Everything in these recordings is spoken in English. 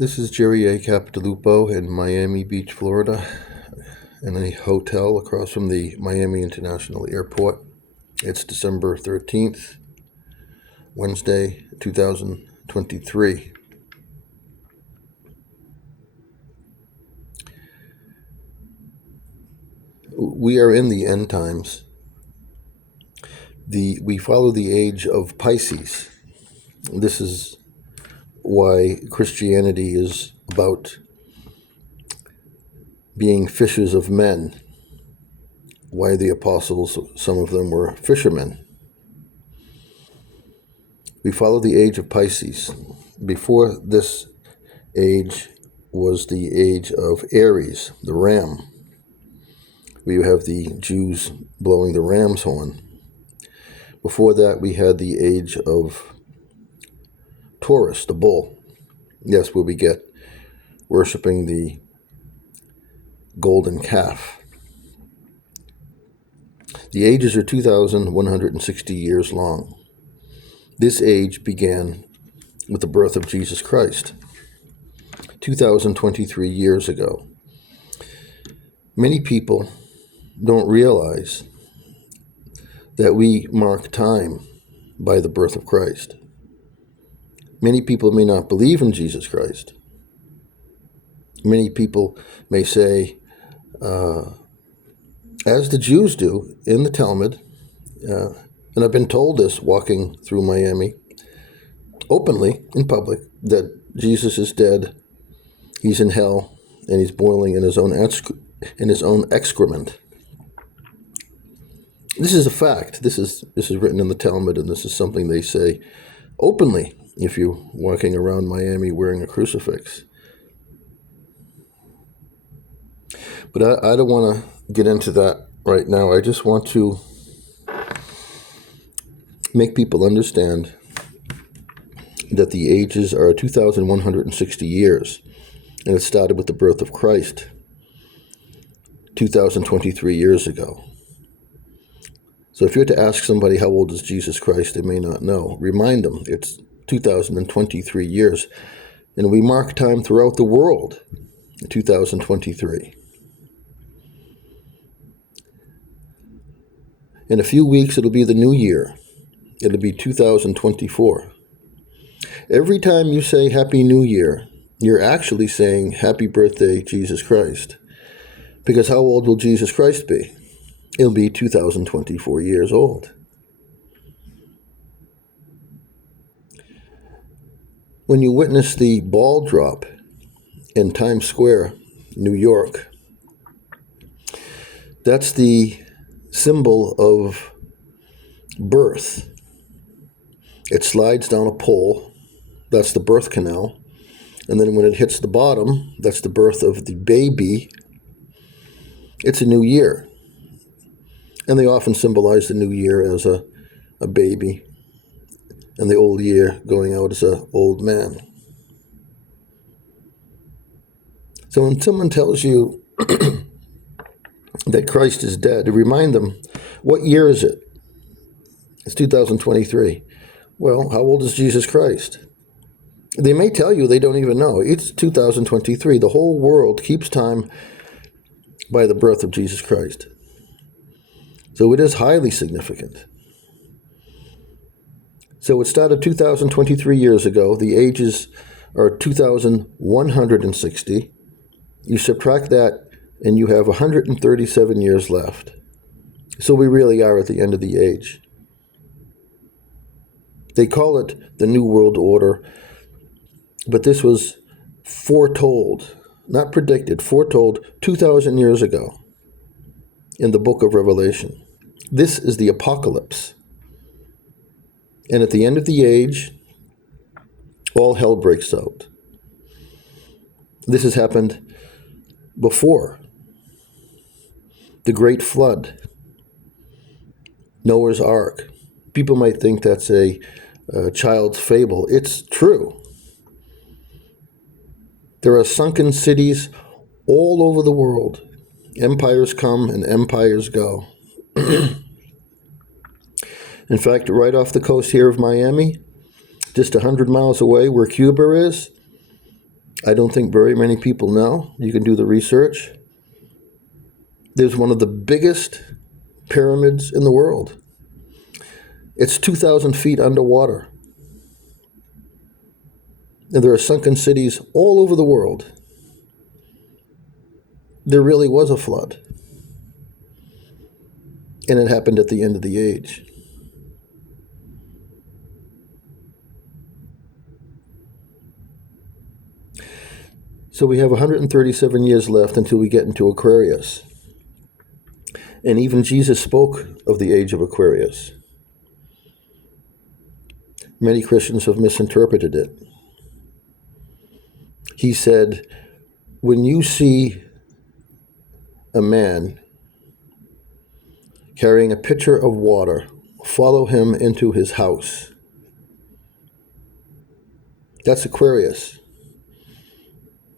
This is Jerry A. Capitalupo in Miami Beach, Florida, in a hotel across from the Miami International Airport. It's December 13th, Wednesday, 2023. We are in the end times. We follow the age of Pisces. This is why Christianity is about being fishers of men, why the apostles, some of them were fishermen. We follow the age of Pisces. Before this age was the age of Aries, the ram. We have the Jews blowing the ram's horn. Before that, we had the age of Taurus, the bull. Yes, where we get worshiping the golden calf. The ages are 2,160 years long. This age began with the birth of Jesus Christ, 2,023 years ago. Many people don't realize that we mark time by the birth of Christ. Many people may not believe in Jesus Christ. Many people may say, as the Jews do in the Talmud, and I've been told this walking through Miami, openly, in public, that Jesus is dead, he's in hell, and he's boiling in his own excrement. This is a fact. This is written in the Talmud, and this is something they say openly if you're walking around Miami wearing a crucifix. But I don't want to get into that right now. I just want to make people understand that the ages are 2,160 years, and it started with the birth of Christ 2,023 years ago. So if you're to ask somebody how old is Jesus Christ, they may not know. Remind them it's 2,023 years, and we mark time throughout the world, 2023. In a few weeks, it'll be the new year. It'll be 2024. Every time you say Happy New Year, you're actually saying Happy Birthday, Jesus Christ. Because how old will Jesus Christ be? He'll be 2024 years old. When you witness the ball drop in Times Square, New York, that's the symbol of birth. It slides down a pole, that's the birth canal, and then when it hits the bottom, that's the birth of the baby. It's a new year. And they often symbolize the new year as a baby, and the old year going out as an old man. So when someone tells you that Christ is dead, remind them, what year is it? It's 2023. Well, how old is Jesus Christ? They may tell you they don't even know. It's 2023. The whole world keeps time by the birth of Jesus Christ. So it is highly significant. So it started 2,023 years ago. The ages are 2,160. You subtract that, and you have 137 years left. So we really are at the end of the age. They call it the New World Order, but this was foretold, not predicted, foretold 2,000 years ago in the book of Revelation. This is the apocalypse. And at the end of the age, all hell breaks out. This has happened before. The Great Flood, Noah's Ark. People might think that's a child's fable. It's true. There are sunken cities all over the world. Empires come and empires go. In fact, right off the coast here of Miami, just 100 miles away where Cuba is, I don't think very many people know. You can do the research. There's one of the biggest pyramids in the world. It's 2,000 feet underwater. And there are sunken cities all over the world. There really was a flood. And it happened at the end of the age. So we have 137 years left until we get into Aquarius. And even Jesus spoke of the age of Aquarius. Many Christians have misinterpreted it. He said, when you see a man carrying a pitcher of water, follow him into his house. That's Aquarius.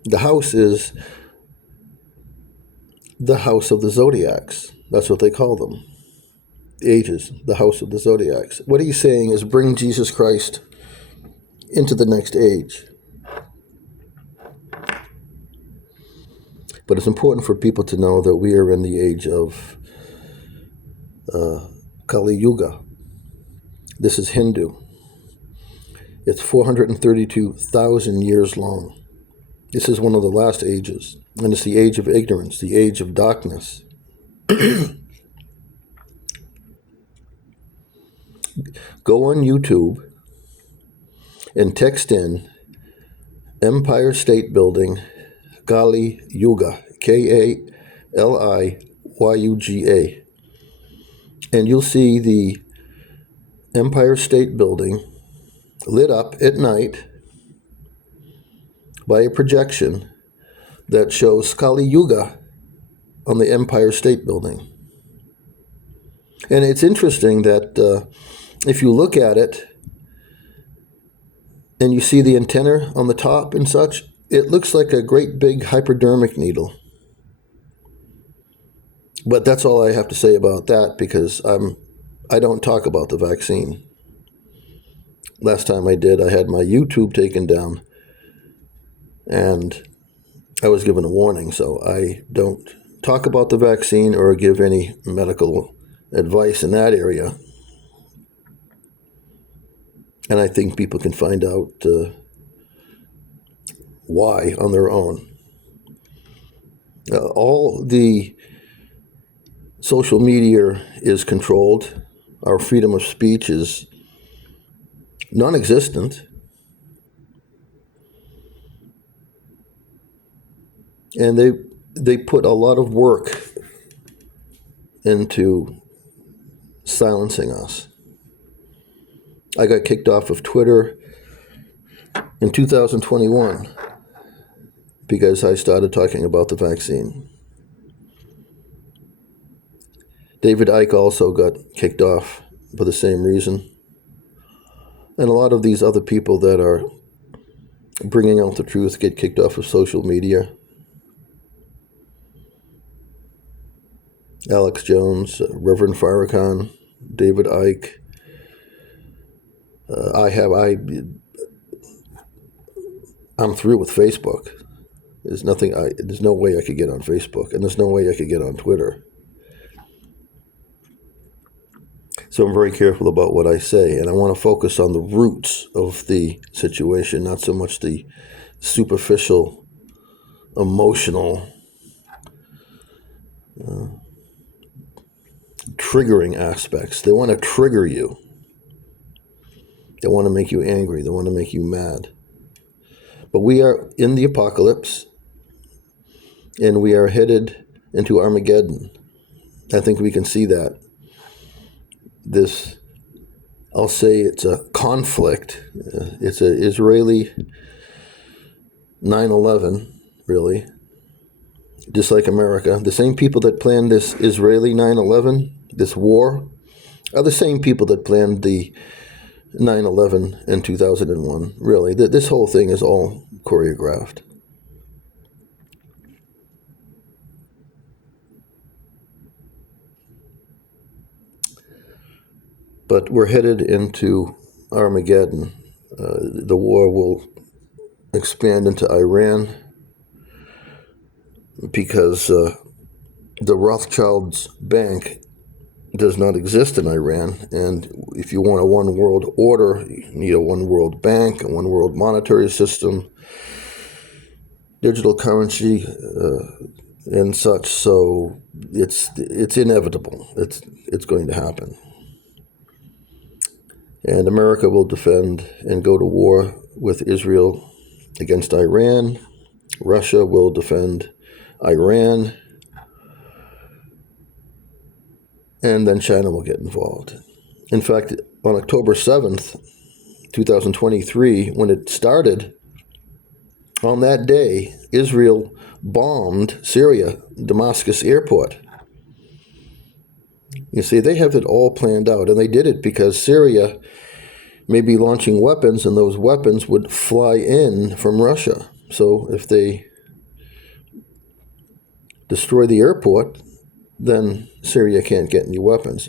The house is the house of the zodiacs. That's what they call them. The ages, the house of the zodiacs. What he's saying is bring Jesus Christ into the next age. But it's important for people to know that we are in the age of Kali Yuga. This is Hindu. It's 432,000 years long. This is one of the last ages, and it's the age of ignorance, the age of darkness. Go on YouTube and text in Empire State Building, Kali Yuga, Kaliyuga, and you'll see the Empire State Building lit up at night by a projection that shows Kali Yuga on the Empire State Building. And it's interesting that if you look at it and you see the antenna on the top and such, it looks like a great big hypodermic needle. But that's all I have to say about that, because I don't talk about the vaccine. Last time I did, I had my YouTube taken down, and I was given a warning, so I don't talk about the vaccine or give any medical advice in that area. And I think people can find out why on their own. All the social media is controlled. Our freedom of speech is non-existent. And they put a lot of work into silencing us. I got kicked off of Twitter in 2021 because I started talking about the vaccine. David Icke also got kicked off for the same reason. And a lot of these other people that are bringing out the truth get kicked off of social media. Alex Jones, Reverend Farrakhan, David Icke. I'm through with Facebook. There's no way I could get on Facebook, and there's no way I could get on Twitter. So I'm very careful about what I say, and I want to focus on the roots of the situation, not so much the superficial, emotional, triggering aspects. They want to trigger you. They want to make you angry. They want to make you mad. But we are in the apocalypse, and we are headed into Armageddon. I think we can see that. I'll say it's a conflict. It's an Israeli 9/11, really. Just like America. The same people that planned this Israeli 9/11, this war, are the same people that planned the 9/11 in 2001. Really, this whole thing is all choreographed. But we're headed into Armageddon. The war will expand into Iran because the Rothschilds Bank does not exist in Iran, and if you want a one world order, you need a one world bank, a one world monetary system, digital currency, and such. So it's inevitable. It's going to happen, and America will defend and go to war with Israel against Iran. Russia will defend Iran, and then China will get involved. In fact, on October 7th, 2023, when it started, on that day, Israel bombed Syria, Damascus airport. You see, they have it all planned out, and they did it because Syria may be launching weapons, and those weapons would fly in from Russia. So if they destroy the airport, then Syria can't get any weapons.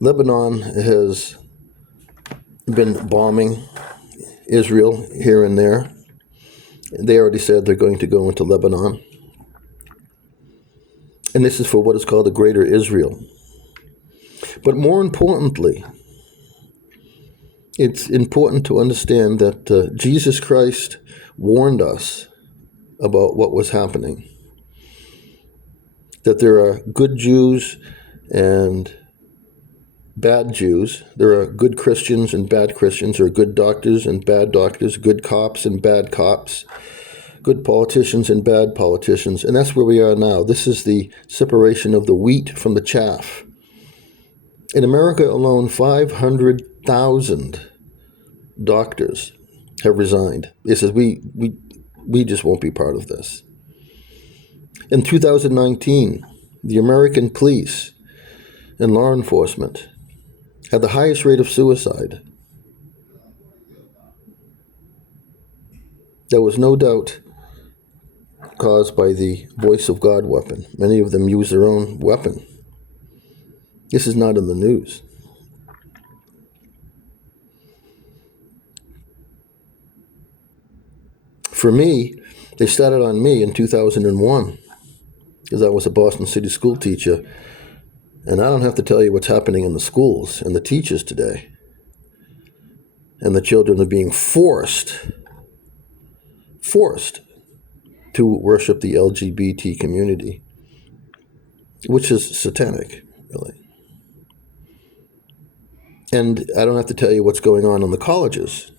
Lebanon has been bombing Israel here and there. They already said they're going to go into Lebanon. And this is for what is called the Greater Israel. But more importantly, it's important to understand that Jesus Christ warned us about what was happening. That there are good Jews and bad Jews. There are good Christians and bad Christians. There are good doctors and bad doctors, good cops and bad cops, good politicians and bad politicians. And that's where we are now. This is the separation of the wheat from the chaff. In America alone, 500,000 doctors have resigned. They said, we just won't be part of this. In 2019, the American police and law enforcement had the highest rate of suicide. There was no doubt caused by the voice of God weapon. Many of them use their own weapon. This is not in the news. For me, they started on me in 2001 because I was a Boston City school teacher. And I don't have to tell you what's happening in the schools and the teachers today. And the children are being forced to worship the LGBT community, which is satanic, really. And I don't have to tell you what's going on in the colleges.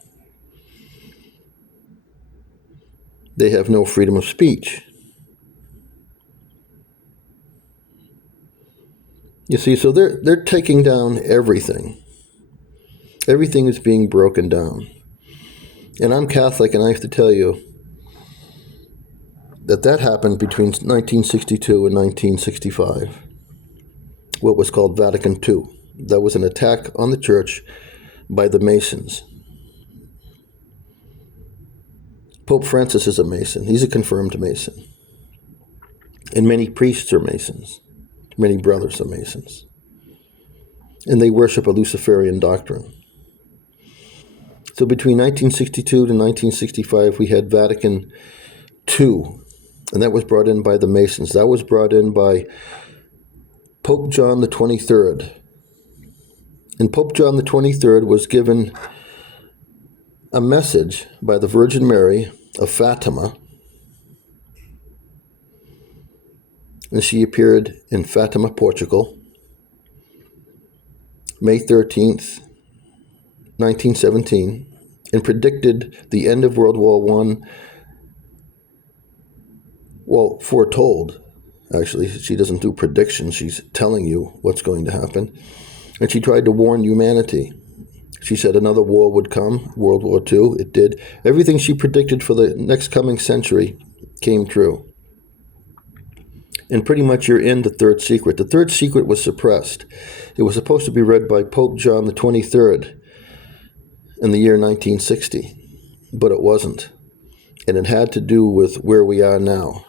They have no freedom of speech. You see, so they're taking down everything. Everything is being broken down. And I'm Catholic, and I have to tell you that happened between 1962 and 1965, what was called Vatican II. That was an attack on the church by the Masons. Pope Francis is a Mason. He's a confirmed Mason. And many priests are Masons. Many brothers are Masons. And they worship a Luciferian doctrine. So between 1962 to 1965, we had Vatican II. And that was brought in by the Masons. That was brought in by Pope John the 23rd. And Pope John the 23rd was given a message by the Virgin Mary of Fatima. And she appeared in Fatima, Portugal, May 13th, 1917, and predicted the end of World War I. Well, foretold, actually. She doesn't do predictions. She's telling you what's going to happen. And she tried to warn humanity. She said another war would come, World War II. It did. Everything she predicted for the next coming century came true. And pretty much you're in the third secret. The third secret was suppressed. It was supposed to be read by Pope John the 23rd in the year 1960, but it wasn't. And it had to do with where we are now.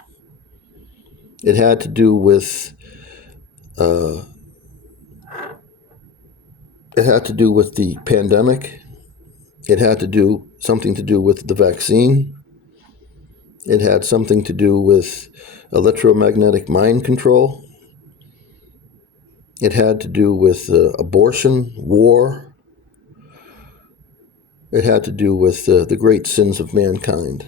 It had to do with the pandemic. It had something to do with the vaccine. It had something to do with electromagnetic mind control. It had to do with abortion, war. It had to do with the great sins of mankind.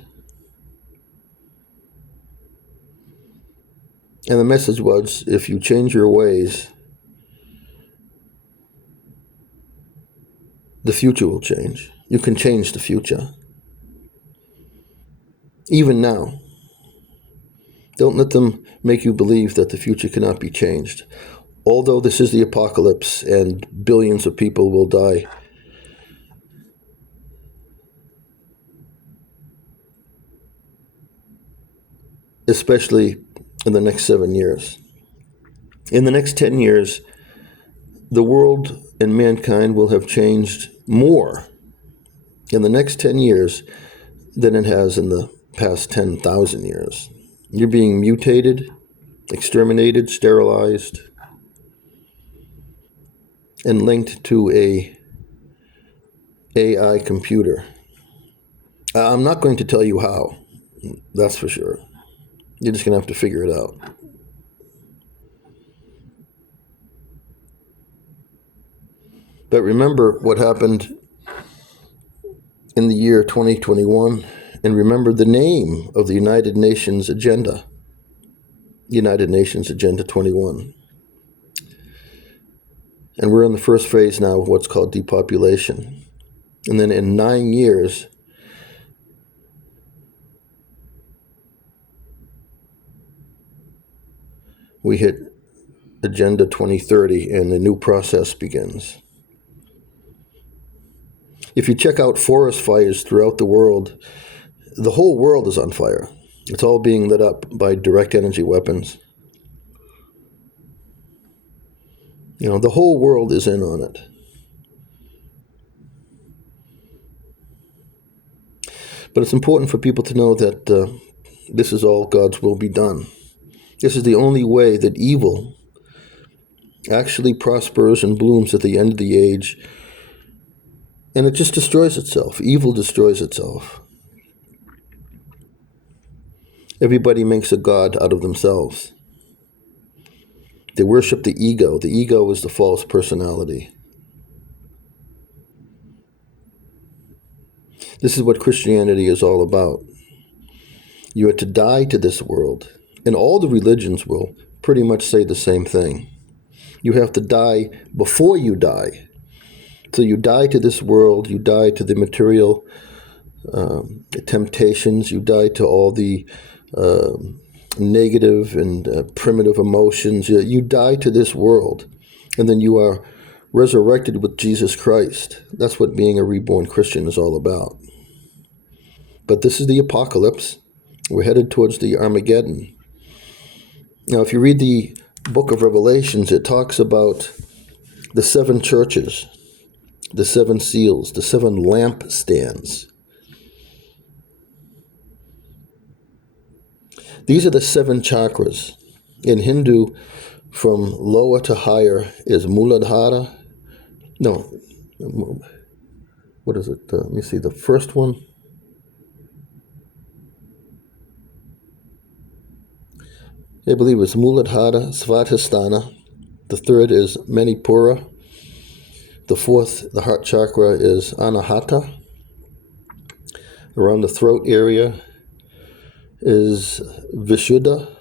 And the message was, if you change your ways, the future will change. You can change the future. Even now. Don't let them make you believe that the future cannot be changed. Although this is the apocalypse and billions of people will die, especially in the next 7 years. In the next 10 years, the world and mankind will have changed more in the next 10 years than it has in the past 10,000 years. You're being mutated, exterminated, sterilized, and linked to a AI computer. I'm not going to tell you how, that's for sure. You're just going to have to figure it out. But remember what happened in the year 2021, and remember the name of the United Nations Agenda, United Nations Agenda 21. And we're in the first phase now of what's called depopulation. And then in 9 years, we hit Agenda 2030 and a new process begins. If you check out forest fires throughout the world, the whole world is on fire. It's all being lit up by direct energy weapons. You know, the whole world is in on it. But it's important for people to know that this is all God's will be done. This is the only way that evil actually prospers and blooms at the end of the age, and it just destroys itself. Evil destroys itself. Everybody makes a god out of themselves. They worship the ego. The ego is the false personality. This is what Christianity is all about. You are to die to this world. And all the religions will pretty much say the same thing. You have to die before you die. So you die to this world, you die to the material temptations, you die to all the negative and primitive emotions. You die to this world, and then you are resurrected with Jesus Christ. That's what being a reborn Christian is all about. But this is the apocalypse. We're headed towards the Armageddon. Now, if you read the book of Revelations, it talks about the 7 churches, the 7 seals, the 7 lampstands. These are the 7 chakras. In Hindu, from lower to higher is Muladhara. No, what is it? Let me see. The first one. I believe it's Muladhara, Svadhisthana. The third is Manipura. The fourth, the heart chakra, is Anahata. Around the throat area is Vishuddha.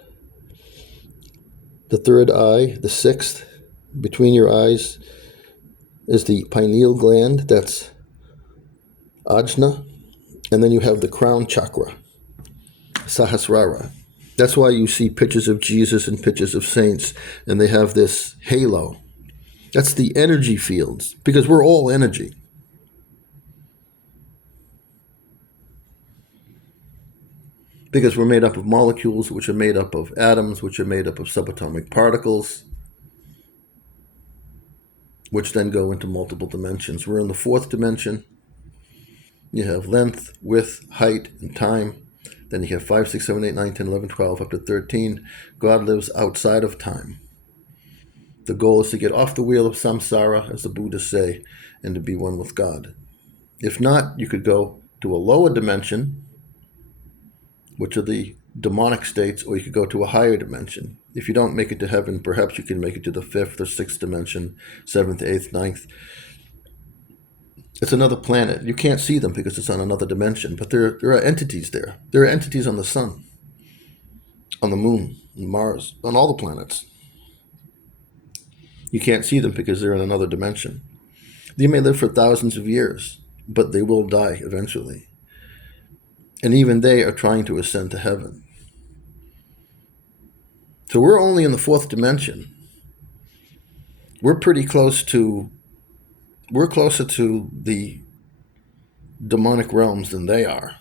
The third eye, the sixth, between your eyes, is the pineal gland. That's Ajna. And then you have the crown chakra, Sahasrara. That's why you see pictures of Jesus and pictures of saints, and they have this halo. That's the energy fields, because we're all energy. Because we're made up of molecules, which are made up of atoms, which are made up of subatomic particles, which then go into multiple dimensions. We're in the 4th dimension. You have length, width, height, and time. Then you have 5, 6, 7, 8, 9, 10, 11, 12, up to 13. God lives outside of time. The goal is to get off the wheel of samsara, as the Buddhists say, and to be one with God. If not, you could go to a lower dimension, which are the demonic states, or you could go to a higher dimension. If you don't make it to heaven, perhaps you can make it to the fifth or sixth dimension, seventh, eighth, ninth. It's another planet. You can't see them because it's on another dimension, but there are entities there. There are entities on the sun, on the moon, on Mars, on all the planets. You can't see them because they're in another dimension. They may live for thousands of years, but they will die eventually. And even they are trying to ascend to heaven. So we're only in the fourth dimension. We're closer to the demonic realms than they are.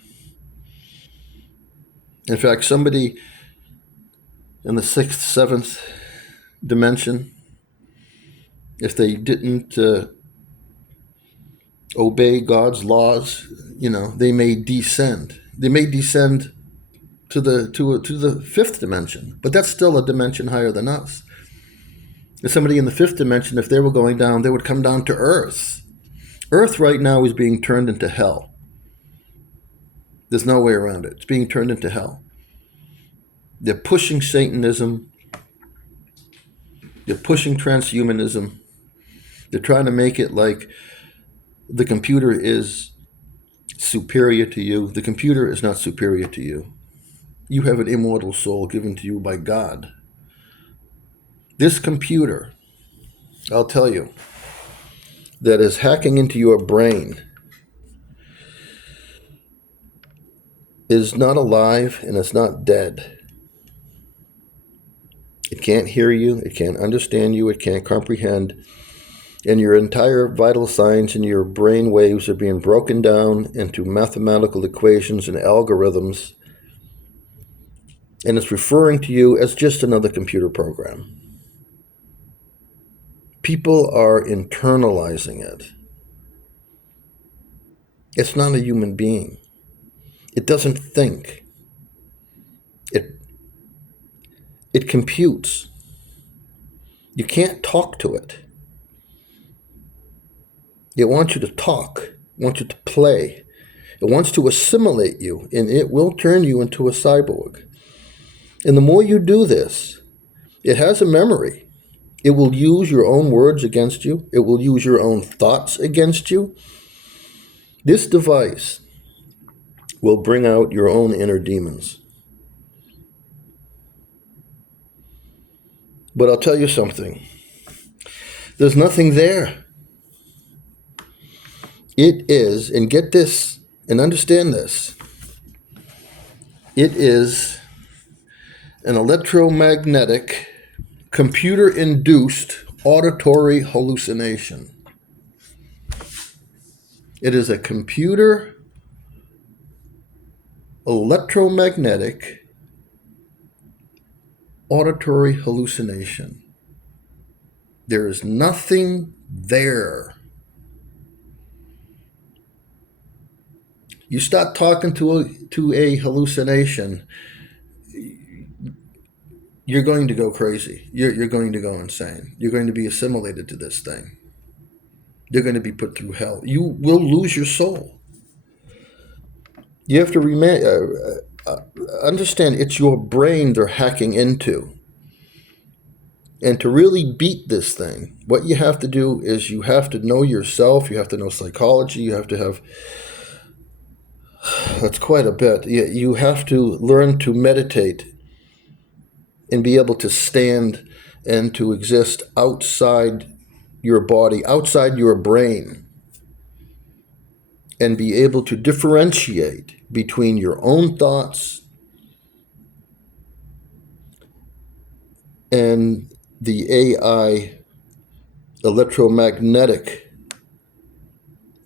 In fact, somebody in the sixth, seventh dimension, if they didn't obey God's laws, they may descend. They may descend to the fifth dimension, but that's still a dimension higher than us. If somebody in the fifth dimension, if they were going down, they would come down to Earth. Earth right now is being turned into hell. There's no way around it. It's being turned into hell. They're pushing Satanism. They're pushing transhumanism. They're trying to make it like the computer is superior to you. The computer is not superior to you. You have an immortal soul given to you by God. This computer, I'll tell you, that is hacking into your brain is not alive and it's not dead. It can't hear you, it can't understand you, it can't comprehend, and your entire vital signs and your brain waves are being broken down into mathematical equations and algorithms, and it's referring to you as just another computer program. People are internalizing it. It's not a human being. It doesn't think. It computes. You can't talk to it. It wants you to talk. It wants you to play. It wants to assimilate you, and it will turn you into a cyborg. And the more you do this, it has a memory. It will use your own words against you. It will use your own thoughts against you. This device will bring out your own inner demons. But I'll tell you something. There's nothing there. It is, and get this, and understand this, it is an electromagnetic, computer-induced auditory hallucination. It is a computer electromagnetic auditory hallucination. There is nothing there. You start talking to a hallucination, you're going to go crazy. You're going to go insane. You're going to be assimilated to this thing. You're going to be put through hell. You will lose your soul. You have to understand it's your brain they're hacking into. And to really beat this thing, what you have to do is you have to know yourself. You have to know psychology. You have to have, that's quite a bit. You have to learn to meditate and be able to stand and to exist outside your body, outside your brain, and be able to differentiate between your own thoughts and the AI electromagnetic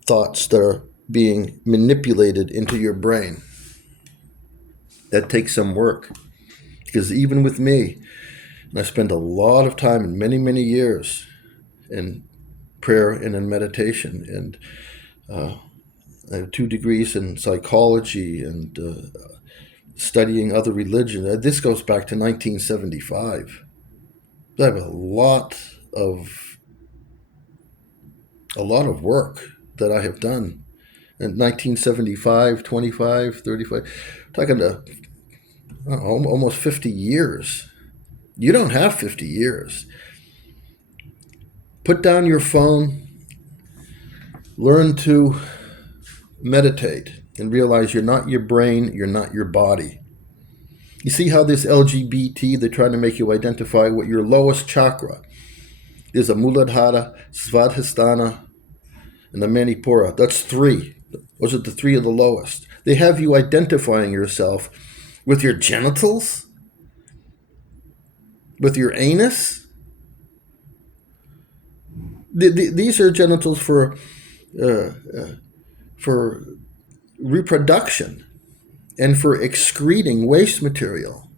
thoughts that are being manipulated into your brain. That takes some work. Because even with me, and I spend a lot of time and many, many years in prayer and in meditation, and I have 2 degrees in psychology and studying other religions. This goes back to 1975. I have a lot of work that I have done in 1975, 25, 35, talking to almost 50 years. You don't have 50 years. Put down your phone, learn to meditate, and realize you're not your brain, you're not your body. You see how this LGBT, they're trying to make you identify what your lowest chakra is. A Muladhara, Svadhisthana, and the Manipura. That's 3. Those are the 3 of the lowest. They have you identifying yourself with your genitals, with your anus. These are genitals for reproduction and for excreting waste material.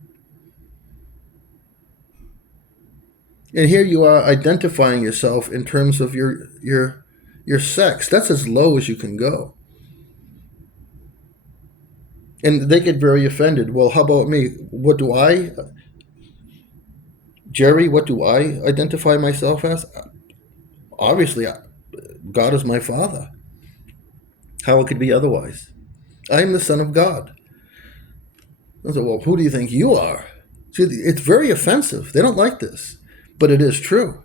And here you are identifying yourself in terms of your sex. That's as low as you can go. And they get very offended. Well, how about me? Jerry, what do I identify myself as? Obviously, God is my Father. How it could be otherwise? I am the Son of God. I said, well, who do you think you are? See, it's very offensive. They don't like this, but it is true.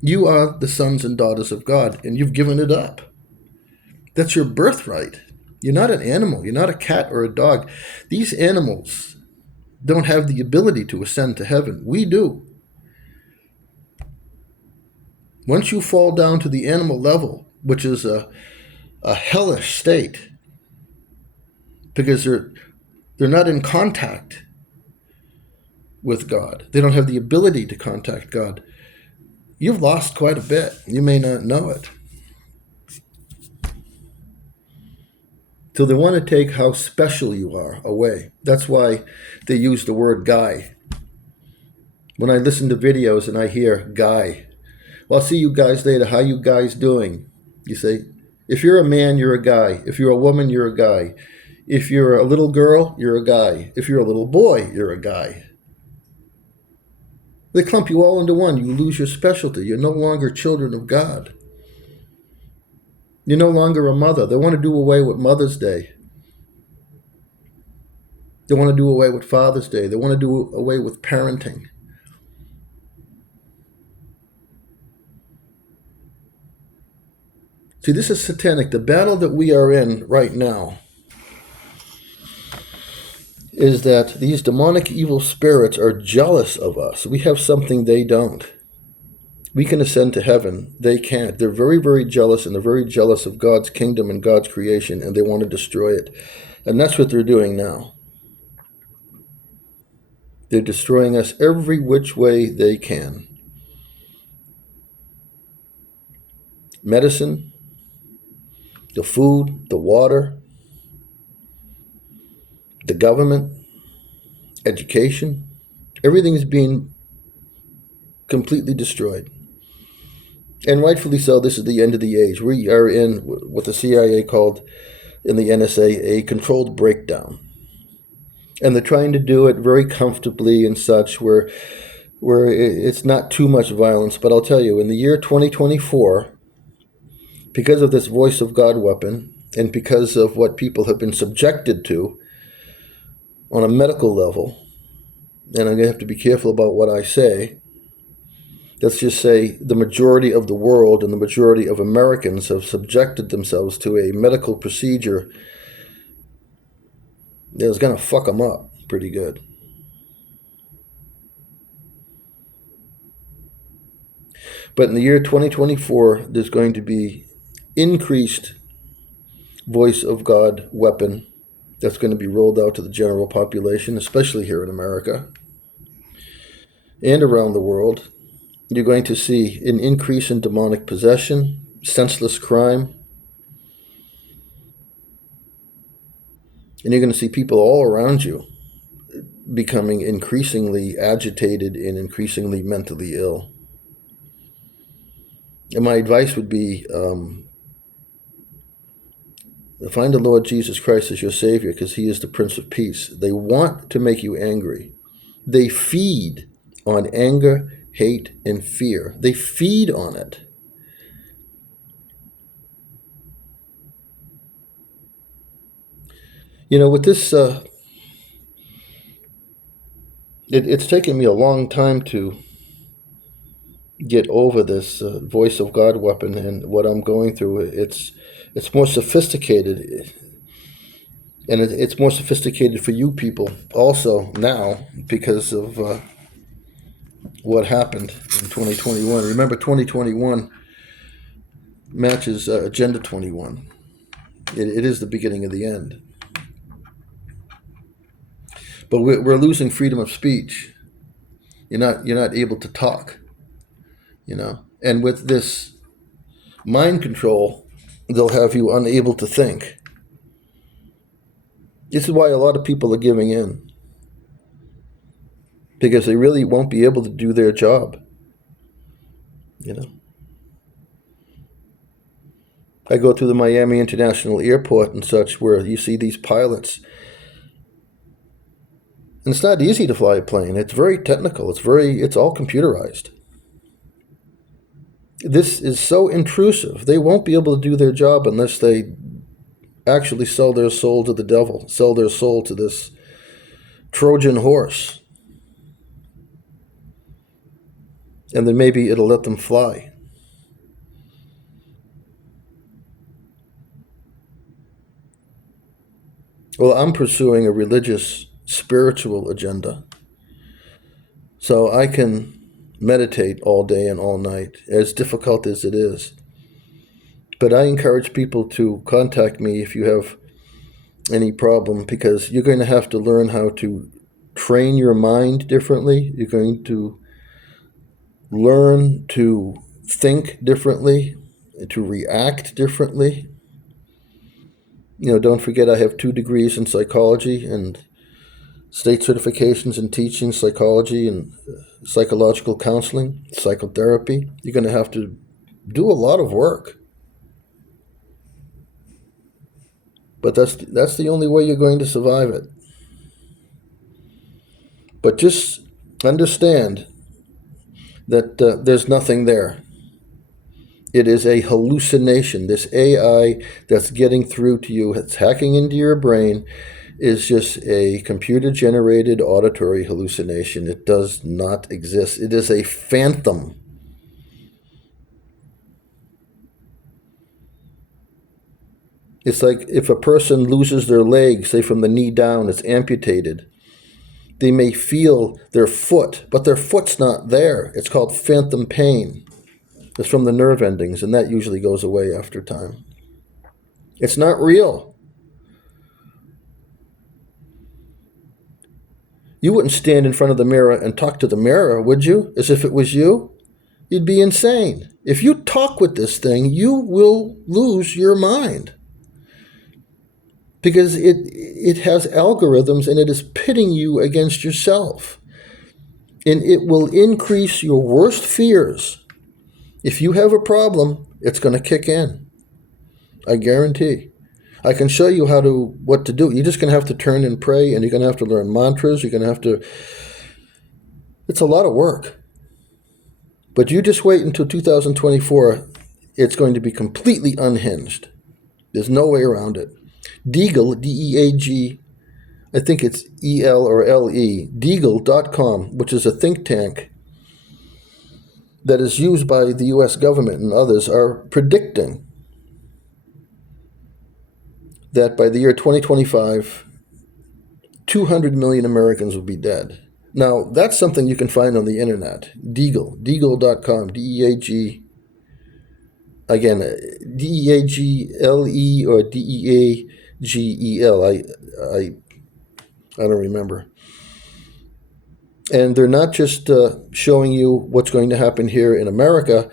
You are the sons and daughters of God, and you've given it up. That's your birthright. You're not an animal. You're not a cat or a dog. These animals don't have the ability to ascend to heaven. We do. Once you fall down to the animal level, which is a hellish state, because they're not in contact with God. They don't have the ability to contact God. You've lost quite a bit. You may not know it. So they want to take how special you are away. That's why they use the word guy. When I listen to videos and I hear guy, well, I'll see you guys later. How you guys doing? You say, if you're a man, you're a guy. If you're a woman, you're a guy. If you're a little girl, you're a guy. If you're a little boy, you're a guy. They clump you all into one. You lose your specialty. You're no longer children of God. You're no longer a mother. They want to do away with Mother's Day. They want to do away with Father's Day. They want to do away with parenting. See, this is satanic. The battle that we are in right now is that these demonic evil spirits are jealous of us. We have something they don't. We can ascend to heaven. They can't. They're very, very jealous, and they're very jealous of God's kingdom and God's creation, and they want to destroy it. And that's what they're doing now. They're destroying us every which way they can. Medicine, the food, the water, the government, education, everything is being completely destroyed. And rightfully so. This is the end of the age. We are in what the CIA called, in the NSA, a controlled breakdown. And they're trying to do it very comfortably and such, where it's not too much violence. But I'll tell you, in the year 2024, because of this voice of God weapon, and because of what people have been subjected to on a medical level, and I'm going to have to be careful about what I say, let's just say the majority of the world and the majority of Americans have subjected themselves to a medical procedure that is going to fuck them up pretty good. But in the year 2024, there's going to be increased voice of God weapon that's going to be rolled out to the general population, especially here in America and around the world. You're going to see an increase in demonic possession, senseless crime, and you're going to see people all around you becoming increasingly agitated and increasingly mentally ill. And my advice would be, find the Lord Jesus Christ as your Savior, because He is the Prince of Peace. They want to make you angry. They feed on anger, hate, and fear. They feed on it. With this, it's taken me a long time to get over this voice of God weapon and what I'm going through. It's more sophisticated, and it's more sophisticated for you people also now because of what happened in 2021. Remember, 2021 matches Agenda 21. It is the beginning of the end. But we're losing freedom of speech. You're not able to talk. And with this mind control, they'll have you unable to think. This is why a lot of people are giving in, because they really won't be able to do their job. I go through the Miami International Airport and such, where you see these pilots. And it's not easy to fly a plane. It's very technical. It's all computerized. This is so intrusive. They won't be able to do their job unless they actually sell their soul to the devil, sell their soul to this Trojan horse. And then maybe it'll let them fly. Well, I'm pursuing a religious, spiritual agenda. So I can meditate all day and all night, as difficult as it is. But I encourage people to contact me if you have any problem, because you're going to have to learn how to train your mind differently. You're going to learn to think differently, to react differently. Don't forget I have 2 degrees in psychology and state certifications in teaching psychology and psychological counseling, psychotherapy. You're going to have to do a lot of work. But that's the only way you're going to survive it. But just understand that there's nothing there. It is a hallucination. This AI that's getting through to you, it's hacking into your brain, is just a computer-generated auditory hallucination. It does not exist. It is a phantom. It's like if a person loses their leg, say from the knee down, it's amputated. They may feel their foot, but their foot's not there. It's called phantom pain. It's from the nerve endings, and that usually goes away after time. It's not real. You wouldn't stand in front of the mirror and talk to the mirror, would you? As if it was you? You'd be insane. If you talk with this thing, you will lose your mind. Because it has algorithms, and it is pitting you against yourself. And it will increase your worst fears. If you have a problem, it's going to kick in. I guarantee. I can show you what to do. You're just going to have to turn and pray, and you're going to have to learn mantras. You're going to have to... It's a lot of work. But you just wait until 2024. It's going to be completely unhinged. There's no way around it. Deagle, D-E-A-G, I think it's E-L or L-E, Deagle.com, which is a think tank that is used by the U.S. government and others, are predicting that by the year 2025, 200 million Americans will be dead. Now, that's something you can find on the internet. Deagle.com, D-E-A-G, again, D-E-A-G-L-E or D-E-A-G-E-L. I don't remember. And they're not just showing you what's going to happen here in America.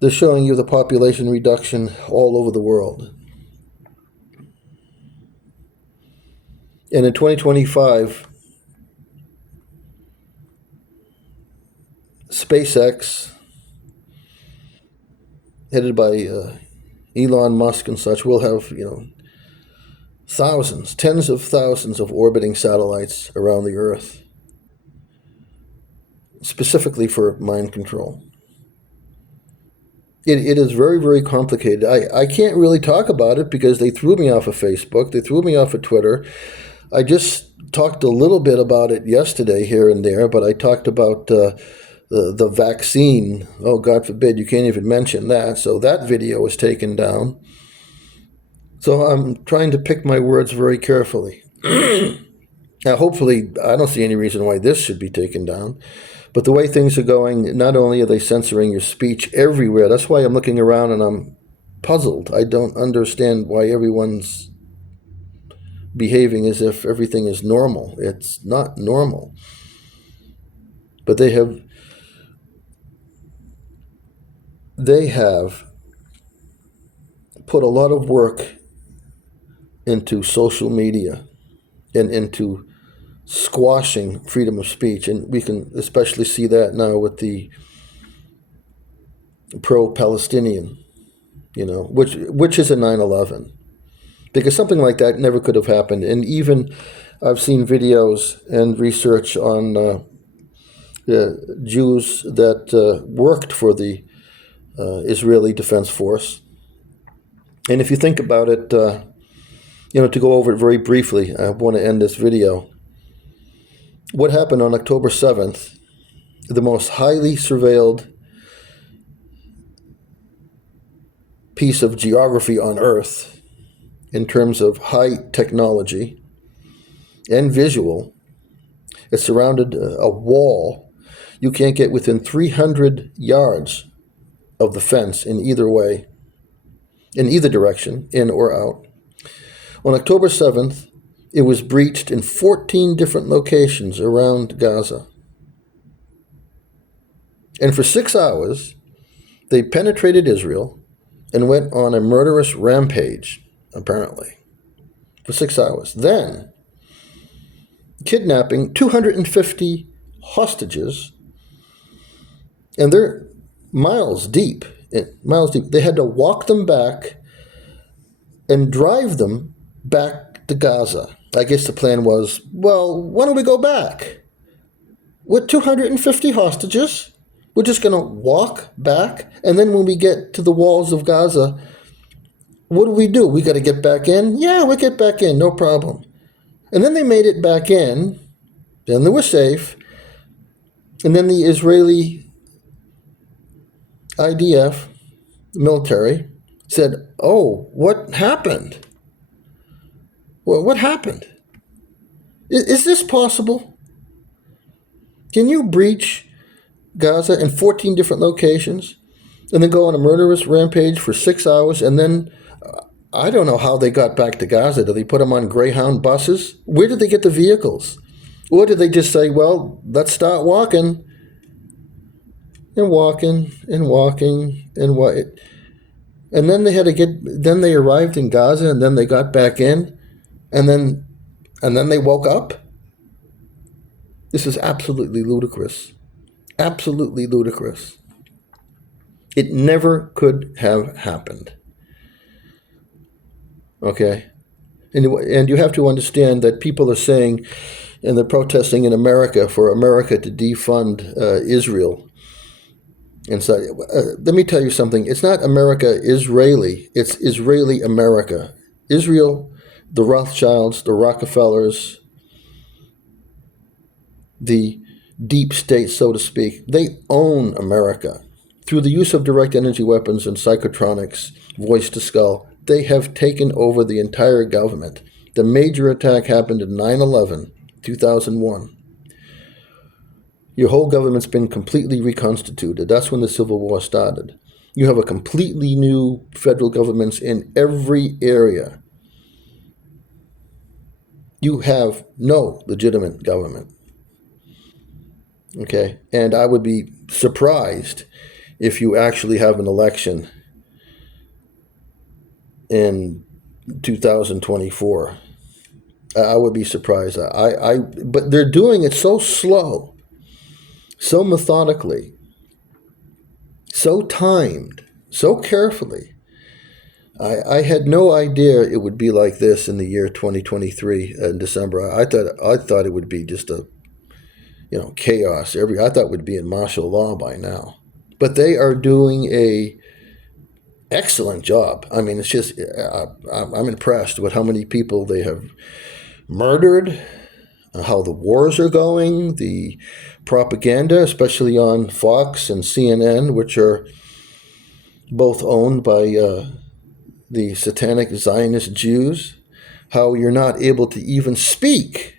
They're showing you the population reduction all over the world. And in 2025, SpaceX, headed by Elon Musk and such, will have, thousands, tens of thousands of orbiting satellites around the Earth, specifically for mind control. It is very, very complicated. I can't really talk about it because they threw me off of Facebook. They threw me off of Twitter. I just talked a little bit about it yesterday here and there, but I talked about the vaccine. Oh, God forbid, you can't even mention that. So that video was taken down. So I'm trying to pick my words very carefully. Now, hopefully, I don't see any reason why this should be taken down. But the way things are going, not only are they censoring your speech everywhere, that's why I'm looking around and I'm puzzled. I don't understand why everyone's behaving as if everything is normal. It's not normal. But they have put a lot of work into social media and into squashing freedom of speech, and we can especially see that now with the pro-Palestinian, which is a 9/11, because something like that never could have happened. And even I've seen videos and research on Jews that worked for the Israeli Defense Force, and if you think about it, to go over it very briefly, I want to end this video. What happened on October 7th, the most highly surveilled piece of geography on Earth in terms of high technology and visual, it surrounded a wall. You can't get within 300 yards of the fence in either way, in either direction, in or out. On October 7th, it was breached in 14 different locations around Gaza. And for 6 hours, they penetrated Israel and went on a murderous rampage, apparently, for 6 hours. Then, kidnapping 250 hostages, and they're miles deep. They had to walk them back and drive them back to Gaza. I guess the plan was, well, why don't we go back? With 250 hostages, we're just going to walk back, and then when we get to the walls of Gaza, what do? We got to get back in? Yeah, we'll get back in, no problem. And then they made it back in, then they were safe, and then the Israeli IDF, the military, said, oh, what happened? Well, what happened? Is this possible? Can you breach Gaza in 14 different locations and then go on a murderous rampage for 6 hours, and then I don't know how they got back to Gaza. Did they put them on Greyhound buses? Where did they get the vehicles? Or did they just say, well, let's start walking and walking and walking and what? And then then they arrived in Gaza, and then they got back in, and then they woke up? This is absolutely ludicrous. Absolutely ludicrous. It never could have happened. Okay? And you have to understand that people are saying, and they're protesting in America for America to defund Israel. And so, let me tell you something. It's not America Israeli. It's Israeli America. Israel, the Rothschilds, the Rockefellers, the deep state, so to speak, they own America. Through the use of direct energy weapons and psychotronics, voice to skull, they have taken over the entire government. The major attack happened in 9/11, 2001. Your whole government's been completely reconstituted. That's when the Civil War started. You have a completely new federal government in every area. You have no legitimate government. Okay? And I would be surprised if you actually have an election in 2024. I would be surprised. But they're doing it so slow, so methodically, so timed, so carefully. I had no idea it would be like this in the year 2023 in December. I thought it would be just a chaos. I thought it would be in martial law by now. But they are doing a excellent job. I mean, it's just, I'm impressed with how many people they have murdered, how the wars are going, the propaganda, especially on Fox and CNN, which are both owned by the satanic Zionist Jews, how you're not able to even speak.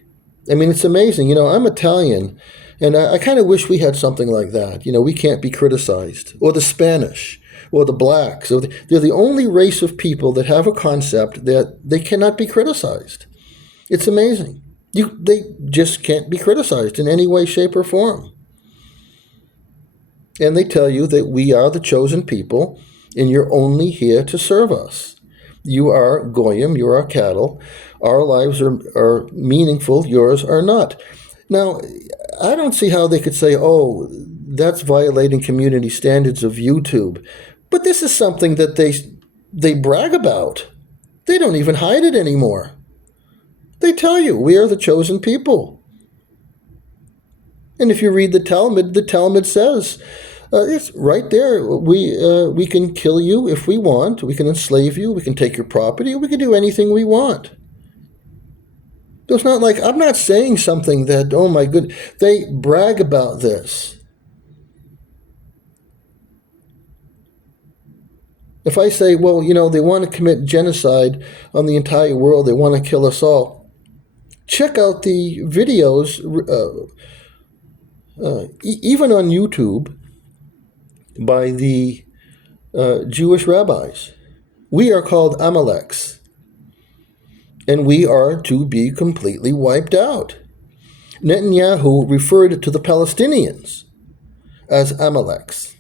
I mean, it's amazing. I'm Italian, and I kind of wish we had something like that. We can't be criticized. Or the Spanish, or the blacks. They're the only race of people that have a concept that they cannot be criticized. It's amazing. They just can't be criticized in any way, shape, or form. And they tell you that we are the chosen people, and you're only here to serve us. You are goyim, you are cattle. Our lives are meaningful, yours are not. Now, I don't see how they could say, oh, that's violating community standards of YouTube. But this is something that they brag about. They don't even hide it anymore. They tell you, we are the chosen people. And if you read the Talmud says, it's right there. We can kill you if we want. We can enslave you. We can take your property. We can do anything we want. It's not like, I'm not saying something that, oh my goodness, they brag about this. If I say, well, they want to commit genocide on the entire world, they want to kill us all, check out the videos, even on YouTube, by the Jewish rabbis. We are called Amaleks, and we are to be completely wiped out. Netanyahu referred to the Palestinians as Amaleks.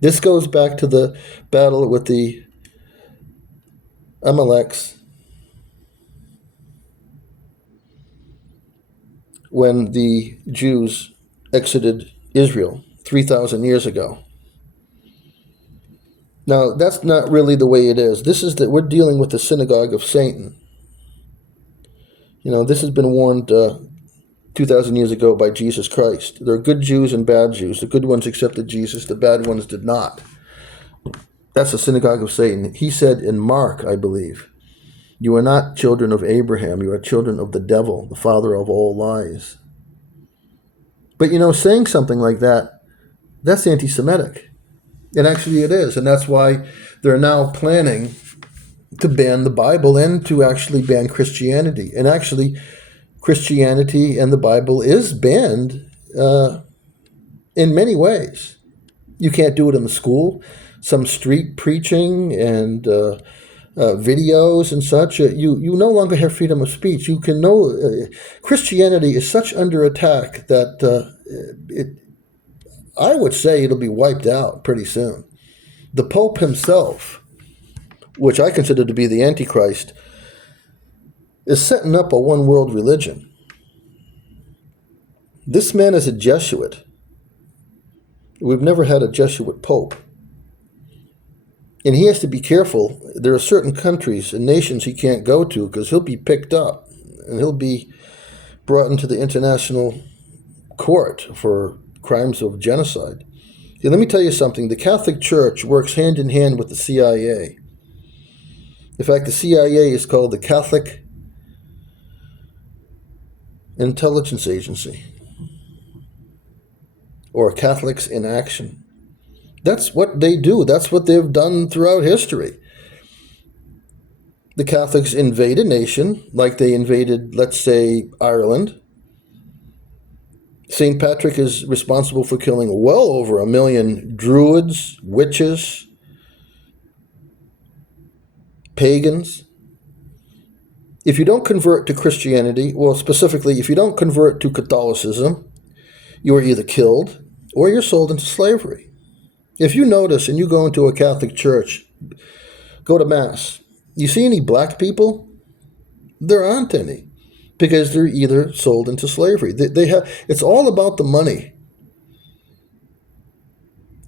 This goes back to the battle with the Amaleks when the Jews exited Israel 3,000 years ago. Now, that's not really the way it is. This is that we're dealing with the synagogue of Satan. This has been warned 2,000 years ago by Jesus Christ. There are good Jews and bad Jews. The good ones accepted Jesus. The bad ones did not. That's the synagogue of Satan. He said in Mark, I believe, you are not children of Abraham. You are children of the devil, the father of all lies. But, saying something like that, that's anti-Semitic. And actually it is. And that's why they're now planning to ban the Bible and to actually ban Christianity. And actually, Christianity and the Bible is banned in many ways. You can't do it in the school. Some street preaching and videos and such. You no longer have freedom of speech. You can Christianity is such under attack that I would say it'll be wiped out pretty soon. The Pope himself, which I consider to be the Antichrist, is setting up a one-world religion. This man is a Jesuit. We've never had a Jesuit Pope. And he has to be careful. There are certain countries and nations he can't go to because he'll be picked up and he'll be brought into the international court for crimes of genocide. See, let me tell you something. The Catholic Church works hand in hand with the CIA. In fact, the CIA is called the Catholic Intelligence Agency, or Catholics in Action. That's what they do. That's what they've done throughout history. The Catholics invade a nation, like they invaded, let's say, Ireland. St. Patrick is responsible for killing well over 1 million Druids, witches, pagans. If you don't convert to Christianity, well, specifically, if you don't convert to Catholicism, you are either killed or you're sold into slavery. If you notice and you go into a Catholic church, go to Mass, you see any black people? There aren't any, because they're either sold into slavery. It's all about the money.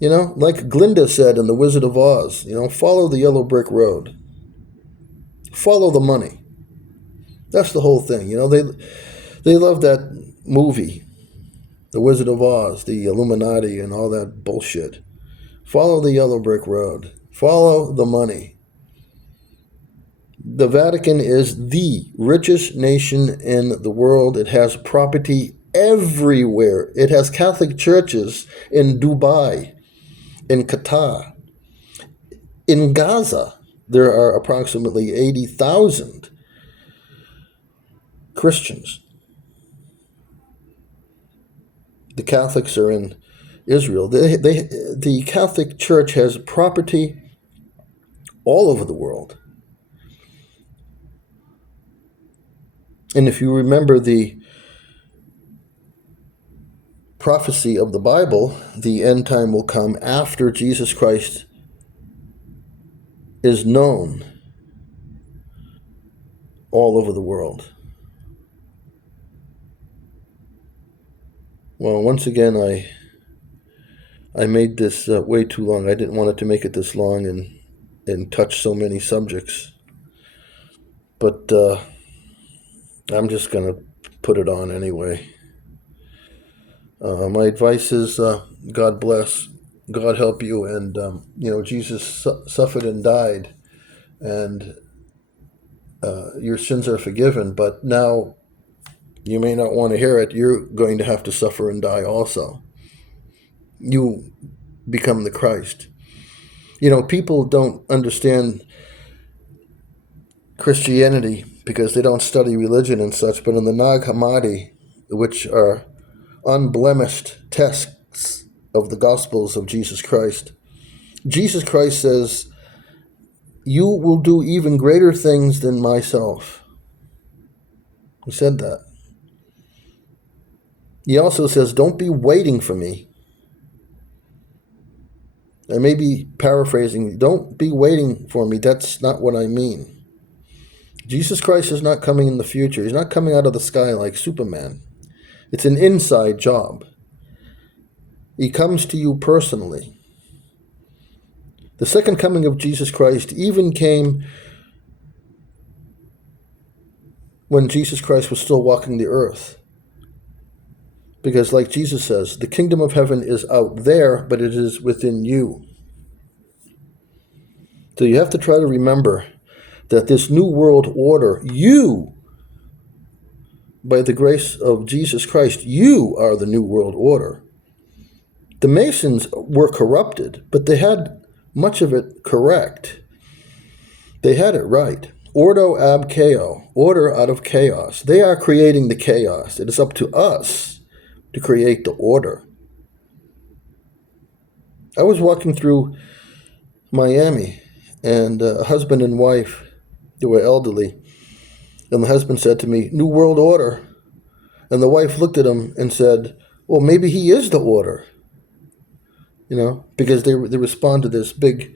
Like Glinda said in The Wizard of Oz, follow the yellow brick road. Follow the money. That's the whole thing. They love that movie, The Wizard of Oz, the Illuminati and all that bullshit. Follow the yellow brick road. Follow the money. The Vatican is the richest nation in the world. It has property everywhere. It has Catholic churches in Dubai, in Qatar, in Gaza. There are approximately 80,000 Christians. The Catholics are in Israel. The Catholic Church has property all over the world. And if you remember the prophecy of the Bible, the end time will come after Jesus Christ is known all over the world. Well, once again, I made this way too long. I didn't want it to make it this long and touch so many subjects. But I'm just going to put it on anyway. My advice is God bless, God help you, and Jesus suffered and died, and your sins are forgiven, but now you may not want to hear it. You're going to have to suffer and die also. You become the Christ. People don't understand Christianity because they don't study religion and such, but in the Nag Hammadi, which are unblemished texts of the Gospels of Jesus Christ, Jesus Christ says, "You will do even greater things than myself." He said that. He also says, "Don't be waiting for me." I may be paraphrasing. Don't be waiting for me. That's not what I mean. Jesus Christ is not coming in the future. He's not coming out of the sky like Superman. It's an inside job. He comes to you personally. The second coming of Jesus Christ even came when Jesus Christ was still walking the earth. Because like Jesus says, the kingdom of heaven is out there, but it is within you. So you have to try to remember that this new world order, you, by the grace of Jesus Christ, you are the new world order. The Masons were corrupted, but they had much of it correct. They had it right. Ordo ab chaos, order out of chaos. They are creating the chaos. It is up to us to create the order. I was walking through Miami, and a husband and wife, they were elderly, and the husband said to me, "New World Order." And the wife looked at him and said, "Well, maybe he is the order." Because they respond to this big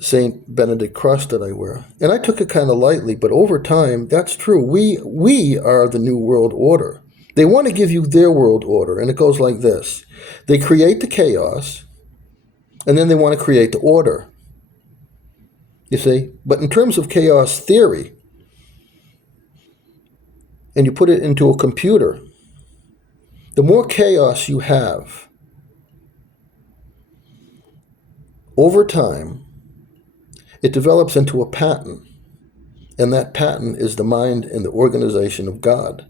St. Benedict cross that I wear. And I took it kind of lightly, but over time, that's true. We are the New World Order. They want to give you their world order, and it goes like this. They create the chaos, and then they want to create the order. You see? But in terms of chaos theory, and you put it into a computer, the more chaos you have, over time, it develops into a pattern, and that pattern is the mind and the organization of God.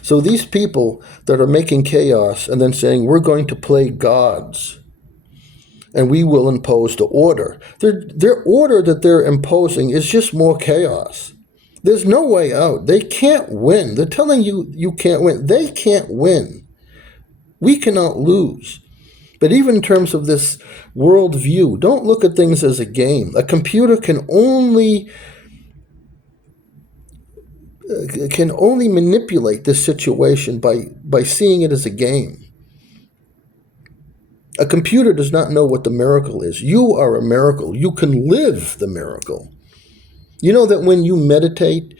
So these people that are making chaos and then saying, we're going to play gods and we will impose the order. Their order that they're imposing is just more chaos. There's no way out. They can't win. They're telling you you can't win. They can't win. We cannot lose. But even in terms of this world view, don't look at things as a game. A computer can only manipulate this situation by seeing it as a game. A computer does not know what the miracle is. You are a miracle. You can live the miracle. You know that when you meditate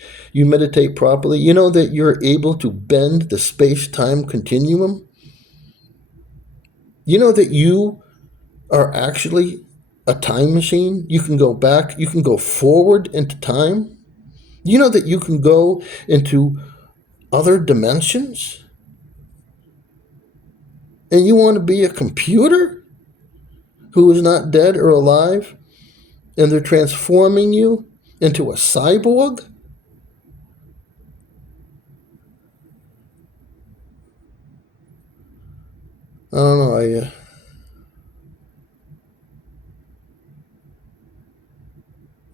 properly. You know that you're able to bend the space-time continuum. You know that you are actually a time machine. You can go back. You can go forward into time. You know that you can go into other dimensions? And you want to be a computer who is not dead or alive? and they're transforming you into a cyborg? I don't know.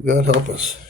God help us.